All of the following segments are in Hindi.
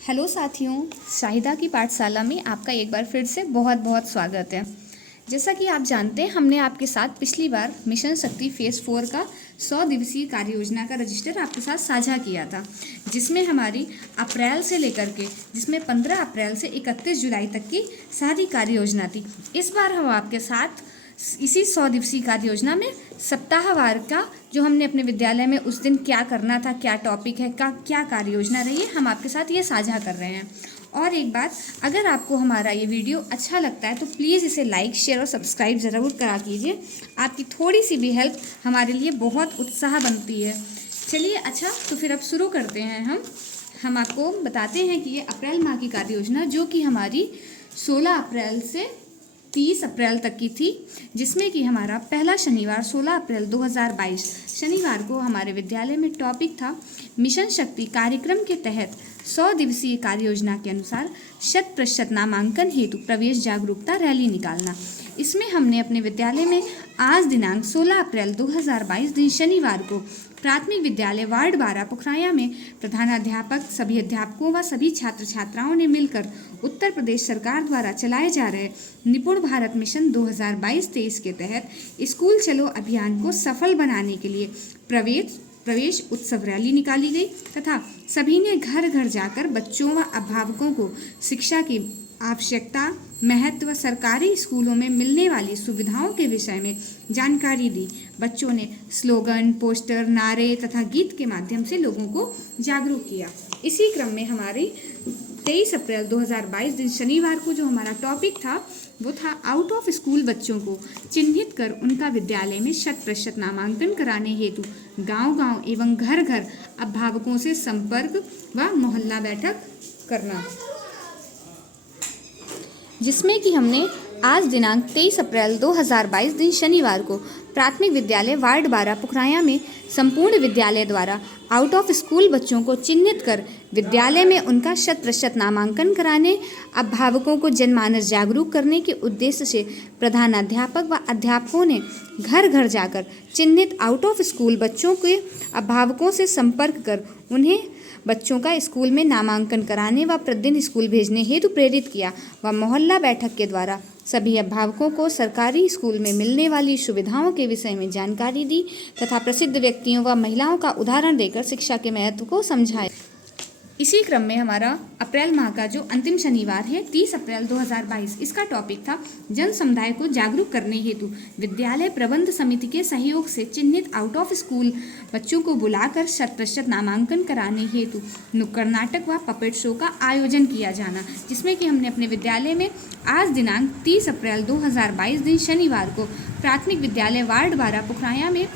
हेलो साथियों, शाहिदा की पाठशाला में आपका एक बार फिर से बहुत बहुत स्वागत है। जैसा कि आप जानते हैं, हमने आपके साथ पिछली बार मिशन शक्ति फेज़ 4 का 100 दिवसीय कार्य योजना का रजिस्टर आपके साथ साझा किया था, जिसमें हमारी अप्रैल से लेकर के जिसमें 15 अप्रैल से 31 जुलाई तक की सारी कार्य योजना थी। इस बार हम आपके साथ इसी 100 दिवसीय कार्य योजना में सप्ताहवार का जो हमने अपने विद्यालय में उस दिन क्या करना था, क्या टॉपिक है, क्या कार्य योजना रही है, हम आपके साथ ये साझा कर रहे हैं। और एक बात, अगर आपको हमारा ये वीडियो अच्छा लगता है तो प्लीज़ इसे लाइक, शेयर और सब्सक्राइब ज़रूर करा कीजिए। आपकी थोड़ी सी भी हेल्प हमारे लिए बहुत उत्साह बनती है। चलिए, अच्छा तो फिर अब शुरू करते हैं। हम आपको बताते हैं कि ये अप्रैल माह की कार्य योजना जो कि हमारी 16 अप्रैल से 30 अप्रैल तक की थी, जिसमें कि हमारा पहला शनिवार 16 अप्रैल 2022 शनिवार को हमारे विद्यालय में टॉपिक था मिशन शक्ति कार्यक्रम के तहत 100 दिवसीय कार्य योजना के अनुसार 100% नामांकन हेतु प्रवेश जागरूकता रैली निकालना। इसमें हमने अपने विद्यालय में आज दिनांक 16 अप्रैल 2022 दिन शनिवार को प्राथमिक विद्यालय वार्ड 12 पुखराया में प्रधानाध्यापक, सभी अध्यापकों व सभी छात्र छात्राओं ने मिलकर उत्तर प्रदेश सरकार द्वारा चलाए जा रहे निपुण भारत मिशन 2022-23 के तहत स्कूल चलो अभियान को सफल बनाने के लिए प्रवेश उत्सव रैली निकाली गई तथा सभी ने घर घर जाकर बच्चों व अभिभावकों को शिक्षा की आवश्यकता, महत्व, सरकारी स्कूलों में मिलने वाली सुविधाओं के विषय में जानकारी दी। बच्चों ने स्लोगन, पोस्टर, नारे तथा गीत के माध्यम से लोगों को जागरूक किया। इसी क्रम में हमारी 23 अप्रैल 2022 दिन शनिवार को जो हमारा टॉपिक था वो था आउट ऑफ स्कूल बच्चों को चिन्हित कर उनका विद्यालय में 100% नामांकन कराने हेतु गांव-गांव एवं घर-घर अभिभावकों से संपर्क व मोहल्ला बैठक करना, जिसमें कि हमने आज दिनांक 23 अप्रैल 2022 दिन शनिवार को प्राथमिक विद्यालय वार्ड 12 पुखराया में संपूर्ण विद्यालय द्वारा आउट ऑफ स्कूल बच्चों को चिन्हित कर विद्यालय में उनका 100% नामांकन कराने, अभिभावकों को जनमानस जागरूक करने के उद्देश्य से प्रधानाध्यापक व अध्यापकों ने घर घर जाकर चिन्हित आउट ऑफ स्कूल बच्चों के अभिभावकों से संपर्क कर उन्हें बच्चों का स्कूल में नामांकन कराने व प्रतिदिन स्कूल भेजने हेतु प्रेरित किया व मोहल्ला बैठक के द्वारा सभी अभिभावकों को सरकारी स्कूल में मिलने वाली सुविधाओं के विषय में जानकारी दी तथा प्रसिद्ध व्यक्तियों व महिलाओं का उदाहरण देकर शिक्षा के महत्व को समझाया। इसी क्रम में हमारा अप्रैल माह का जो अंतिम शनिवार है 30 अप्रैल 2022, इसका टॉपिक था जन समुदाय को जागरूक करने हेतु विद्यालय प्रबंध समिति के सहयोग से चिन्हित आउट ऑफ स्कूल बच्चों को बुलाकर 100% नामांकन कराने हेतु नुक्कड़ नाटक व पपेट शो का आयोजन किया जाना, जिसमें कि हमने अपने विद्यालय में आज दिनांक 30 अप्रैल 2022 दिन शनिवार को प्राथमिक विद्यालय वार्ड 12 पुखराया में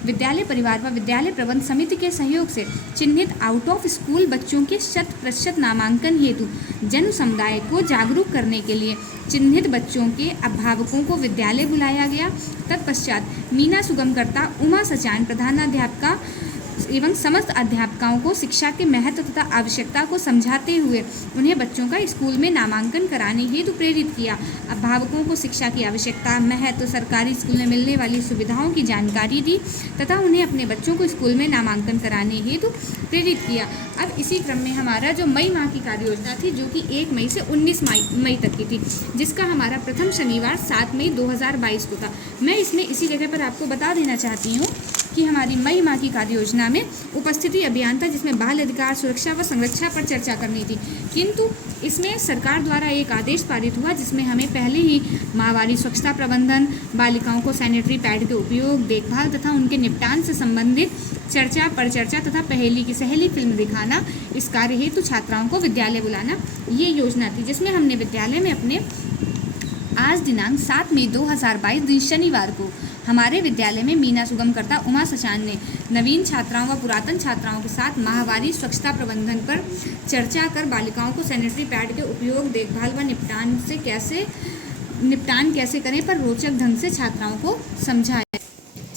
विद्यालय परिवार व विद्यालय प्रबंध समिति के सहयोग से चिन्हित आउट ऑफ स्कूल बच्चों के 100% नामांकन हेतु जन समुदाय को जागरूक करने के लिए चिन्हित बच्चों के अभिभावकों को विद्यालय बुलाया गया। तत्पश्चात मीना सुगमकर्ता, उमा सचान प्रधानाध्यापिका एवं समस्त अध्यापकों को शिक्षा के महत्व तथा आवश्यकता को समझाते हुए उन्हें बच्चों का स्कूल में नामांकन कराने हेतु प्रेरित किया। अभिभावकों को शिक्षा की आवश्यकता, महत्व, सरकारी स्कूल में मिलने वाली सुविधाओं की जानकारी दी तथा उन्हें अपने बच्चों को स्कूल में नामांकन कराने हेतु प्रेरित किया। अब इसी क्रम में हमारा जो मई माह की कार्य योजना थी, जो कि 1 मई से 19 मई तक की थी, जिसका हमारा प्रथम शनिवार 7 मई 2022 को था। मैं इसमें इसी जगह पर आपको बता देना चाहती हूँ कि हमारी मई माह की कार्य योजना में उपस्थिति अभियान था, जिसमें बाल अधिकार, सुरक्षा व संरक्षा पर चर्चा करनी थी, किंतु इसमें सरकार द्वारा एक आदेश पारित हुआ जिसमें हमें पहले ही माहवारी स्वच्छता प्रबंधन, बालिकाओं को सैनिटरी पैड के उपयोग, देखभाल तथा उनके निपटान से संबंधित चर्चा, परिचर्चा तथा पहेली की सहेली फिल्म दिखाना, इस कार्य हेतु छात्राओं को विद्यालय बुलाना, ये योजना थी, जिसमें हमने विद्यालय में अपने आज दिनांक 7 मई 2022 दिन शनिवार को हमारे विद्यालय में मीना सुगमकर्ता, उमा सचान ने नवीन छात्राओं व पुरातन छात्राओं के साथ माहवारी स्वच्छता प्रबंधन पर चर्चा कर बालिकाओं को सैनिटरी पैड के उपयोग, देखभाल व निपटान कैसे करें पर रोचक ढंग से छात्राओं को समझाया।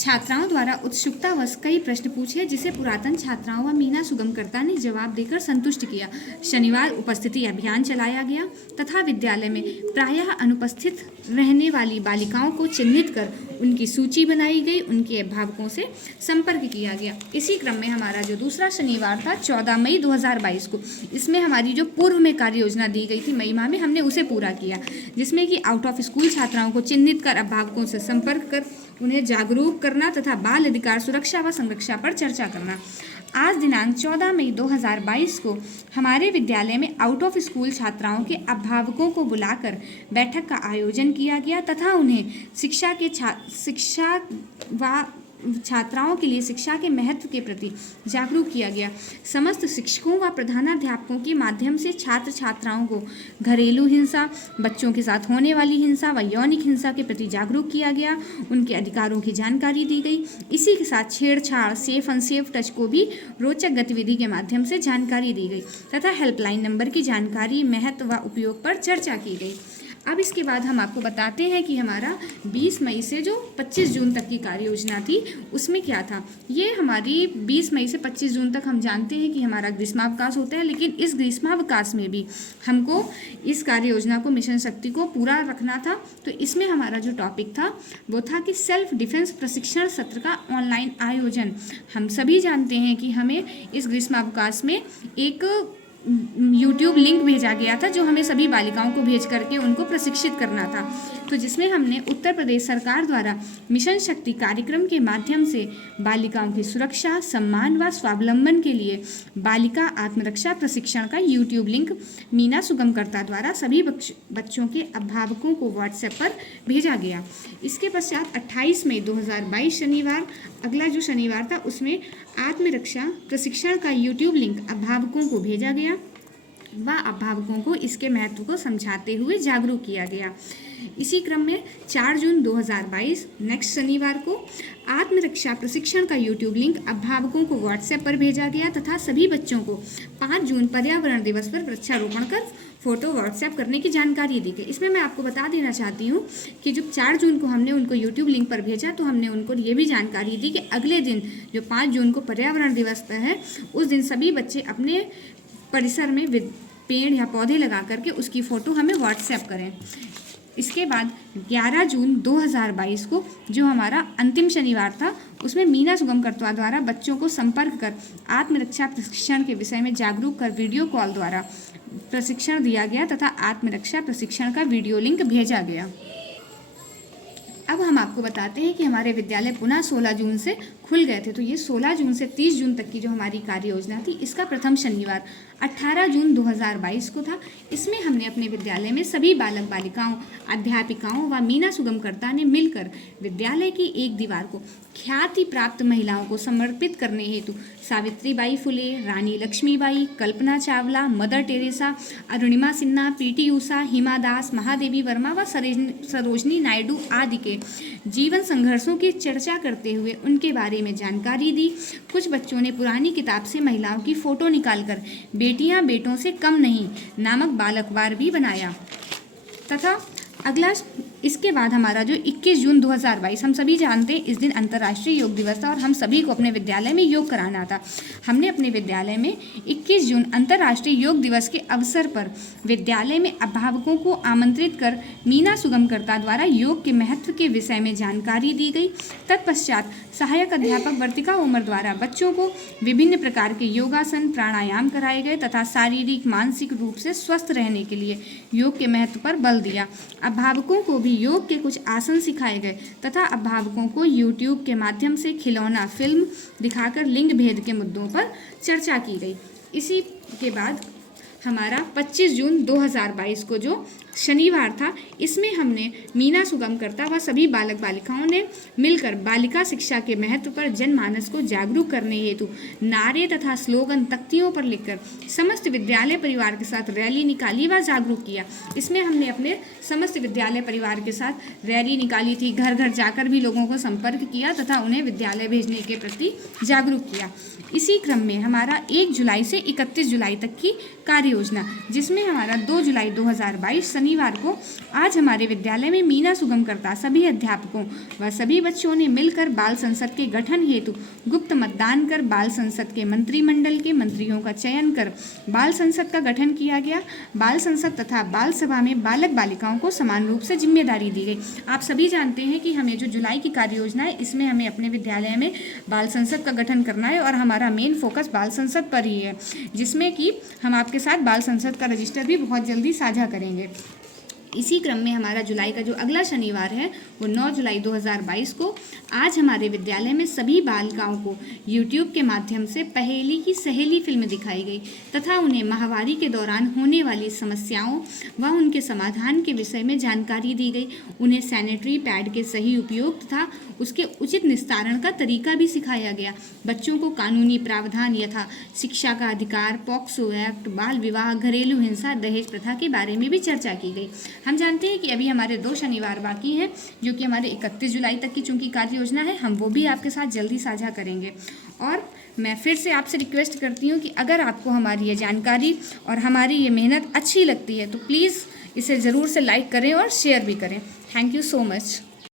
छात्राओं द्वारा उत्सुकतावश कई प्रश्न पूछे, जिसे पुरातन छात्राओं व मीना सुगमकर्ता ने जवाब देकर संतुष्ट किया। शनिवार उपस्थिति अभियान चलाया गया तथा विद्यालय में प्रायः अनुपस्थित रहने वाली बालिकाओं को चिन्हित कर उनकी सूची बनाई गई, उनके अभिभावकों से संपर्क किया गया। इसी क्रम में हमारा जो दूसरा शनिवार था 14 मई 2022 को, इसमें हमारी जो पूर्व में कार्य योजना दी गई थी मई माह में, हमने उसे पूरा किया, जिसमें कि आउट ऑफ स्कूल छात्राओं को चिन्हित कर अभिभावकों से संपर्क कर उन्हें जागरूक करना तथा बाल अधिकार सुरक्षा व संरक्षा पर चर्चा करना। आज दिनांक 14 मई 2022 को हमारे विद्यालय में आउट ऑफ स्कूल छात्राओं के अभिभावकों को बुलाकर बैठक का आयोजन किया गया तथा उन्हें शिक्षा व छात्राओं के लिए शिक्षा के महत्व के प्रति जागरूक किया गया। समस्त शिक्षकों व प्रधानाध्यापकों के माध्यम से छात्र छात्राओं को घरेलू हिंसा, बच्चों के साथ होने वाली हिंसा व यौनिक हिंसा के प्रति जागरूक किया गया, उनके अधिकारों की जानकारी दी गई। इसी के साथ छेड़छाड़, सेफ अनसेफ टच को भी रोचक गतिविधि के माध्यम से जानकारी दी गई तथा हेल्पलाइन नंबर की जानकारी, महत्व व उपयोग पर चर्चा की गई। अब इसके बाद हम आपको बताते हैं कि हमारा 20 मई से जो 25 जून तक की कार्य योजना थी उसमें क्या था। ये हमारी 20 मई से 25 जून तक हम जानते हैं कि हमारा ग्रीष्मावकाश होता है, लेकिन इस ग्रीष्मावकाश में भी हमको इस कार्य योजना को, मिशन शक्ति को पूरा रखना था। तो इसमें हमारा जो टॉपिक था वो था कि सेल्फ डिफेंस प्रशिक्षण सत्र का ऑनलाइन आयोजन। हम सभी जानते हैं कि हमें इस ग्रीष्मावकाश में एक YouTube लिंक भेजा गया था जो हमें सभी बालिकाओं को भेज करके उनको प्रशिक्षित करना था। तो जिसमें हमने उत्तर प्रदेश सरकार द्वारा मिशन शक्ति कार्यक्रम के माध्यम से बालिकाओं की सुरक्षा, सम्मान व स्वावलंबन के लिए बालिका आत्मरक्षा प्रशिक्षण का YouTube लिंक मीना सुगमकर्ता द्वारा सभी बच्चों के अभिभावकों को व्हाट्सएप पर भेजा गया। इसके पश्चात 28 मई 2022 शनिवार, अगला जो शनिवार था, उसमें आत्मरक्षा प्रशिक्षण का YouTube लिंक अभिभावकों को भेजा गया व अभिभावकों को इसके महत्व को समझाते हुए जागरूक किया गया। इसी क्रम में 4 जून 2022 नेक्स्ट शनिवार को आत्मरक्षा प्रशिक्षण का YouTube लिंक अभिभावकों को व्हाट्सएप पर भेजा गया तथा सभी बच्चों को 5 जून पर्यावरण दिवस पर वृक्षारोपण कर फोटो व्हाट्सएप करने की जानकारी दी गई। इसमें मैं आपको बता देना चाहती हूँ कि जब 4 जून को हमने उनको YouTube लिंक पर भेजा तो हमने उनको ये भी जानकारी दी कि अगले दिन जो 5 जून को पर्यावरण दिवस पर है, उस दिन सभी बच्चे अपने परिसर में पेड़ या पौधे लगा करके उसकी फ़ोटो हमें व्हाट्सएप करें। इसके बाद 11 जून 2022 को जो हमारा अंतिम शनिवार था, उसमें मीना सुगमकर्ता द्वारा बच्चों को संपर्क कर आत्मरक्षा प्रशिक्षण के विषय में जागरूक कर वीडियो कॉल द्वारा प्रशिक्षण दिया गया तथा आत्मरक्षा प्रशिक्षण का वीडियो लिंक भेजा गया। अब हम आपको बताते हैं कि हमारे विद्यालय पुनः 16 जून से खुल गए थे। तो ये 16 जून से 30 जून तक की जो हमारी कार्य योजना थी, इसका प्रथम शनिवार 18 जून 2022 को था। इसमें हमने अपने विद्यालय में सभी बालक बालिकाओं, अध्यापिकाओं व मीना सुगमकर्ता ने मिलकर विद्यालय की एक दीवार को ख्याति प्राप्त महिलाओं को समर्पित करने हेतु Savitribai Phule, Rani Lakshmibai, Kalpana Chawla, Mother Teresa, Arunima Sinha, PT Usha, Hima Das, Mahadevi Verma व सरोजनी नायडू आदि के जीवन संघर्षों की चर्चा करते हुए उनके बारे में जानकारी दी। कुछ बच्चों ने पुरानी किताब से महिलाओं की फ़ोटो निकालकर बेटियां बेटों से कम नहीं नामक बालकवार भी बनाया तथा अगला इसके बाद हमारा जो 21 जून 2022, हम सभी जानते हैं इस दिन अंतर्राष्ट्रीय योग दिवस था और हम सभी को अपने विद्यालय में योग कराना था। हमने अपने विद्यालय में 21 जून अंतर्राष्ट्रीय योग दिवस के अवसर पर विद्यालय में अभिभावकों को आमंत्रित कर मीना सुगमकर्ता द्वारा योग के महत्व के विषय में जानकारी दी गई। तत्पश्चात सहायक अध्यापक वर्तिका उमर द्वारा बच्चों को विभिन्न प्रकार के योगासन, प्राणायाम कराए गए तथा शारीरिक मानसिक रूप से स्वस्थ रहने के लिए योग के महत्व पर बल दिया। अभिभावकों को भी योग के कुछ आसन सिखाए गए तथा अभिभावकों को YouTube के माध्यम से खिलौना फिल्म दिखाकर लिंग भेद के मुद्दों पर चर्चा की गई। इसी के बाद हमारा 25 जून 2022 को जो शनिवार था, इसमें हमने मीना सुगमकर्ता व सभी बालक बालिकाओं ने मिलकर बालिका शिक्षा के महत्व पर जनमानस को जागरूक करने हेतु नारे तथा स्लोगन तख्तियों पर लिखकर समस्त विद्यालय परिवार के साथ रैली निकाली व जागरूक किया। इसमें हमने अपने समस्त विद्यालय परिवार के साथ रैली निकाली थी, घर घर जाकर भी लोगों को संपर्क किया तथा उन्हें विद्यालय भेजने के प्रति जागरूक किया। इसी क्रम में हमारा 1 जुलाई से 31 जुलाई तक की कार्य योजना, जिसमें हमारा 2 जुलाई 2022 शनिवार को आज हमारे विद्यालय में मीना सुगमकर्ता सभी अध्यापकों व सभी बच्चों ने मिलकर बाल संसद के गठन हेतु गुप्त मतदान कर बाल संसद के मंत्रिमंडल के मंत्रियों का चयन कर बाल संसद का गठन किया गया। बाल संसद तथा बाल सभा में बालक बालिकाओं को समान रूप से जिम्मेदारी दी गई। आप सभी जानते हैं कि हमें जो जुलाई की कार्य योजना है, इसमें हमें अपने विद्यालय में बाल संसद का गठन करना है और हमारा मेन फोकस बाल संसद पर ही है, जिसमें कि हम आपके साथ बाल संसद का रजिस्टर भी बहुत जल्दी साझा करेंगे। इसी क्रम में हमारा जुलाई का जो अगला शनिवार है वो 9 जुलाई 2022 को आज हमारे विद्यालय में सभी बालिकाओं को YouTube के माध्यम से पहेली की सहेली फिल्म दिखाई गई तथा उन्हें माहवारी के दौरान होने वाली समस्याओं व उनके समाधान के विषय में जानकारी दी गई। उन्हें सैनिटरी पैड के सही उपयोग तथा उसके उचित निस्तारण का तरीका भी सिखाया गया। बच्चों को कानूनी प्रावधान यथा शिक्षा का अधिकार, पॉक्सो एक्ट, बाल विवाह, घरेलू हिंसा, दहेज प्रथा के बारे में भी चर्चा की गई। हम जानते हैं कि अभी हमारे 2 शनिवार बाकी हैं, जो कि हमारे 31 जुलाई तक की चूंकि कार्य योजना है, हम वो भी आपके साथ जल्दी साझा करेंगे। और मैं फिर से आपसे रिक्वेस्ट करती हूँ कि अगर आपको हमारी ये जानकारी और हमारी ये मेहनत अच्छी लगती है तो प्लीज़ इसे ज़रूर से लाइक करें और शेयर भी करें। Thank you so much.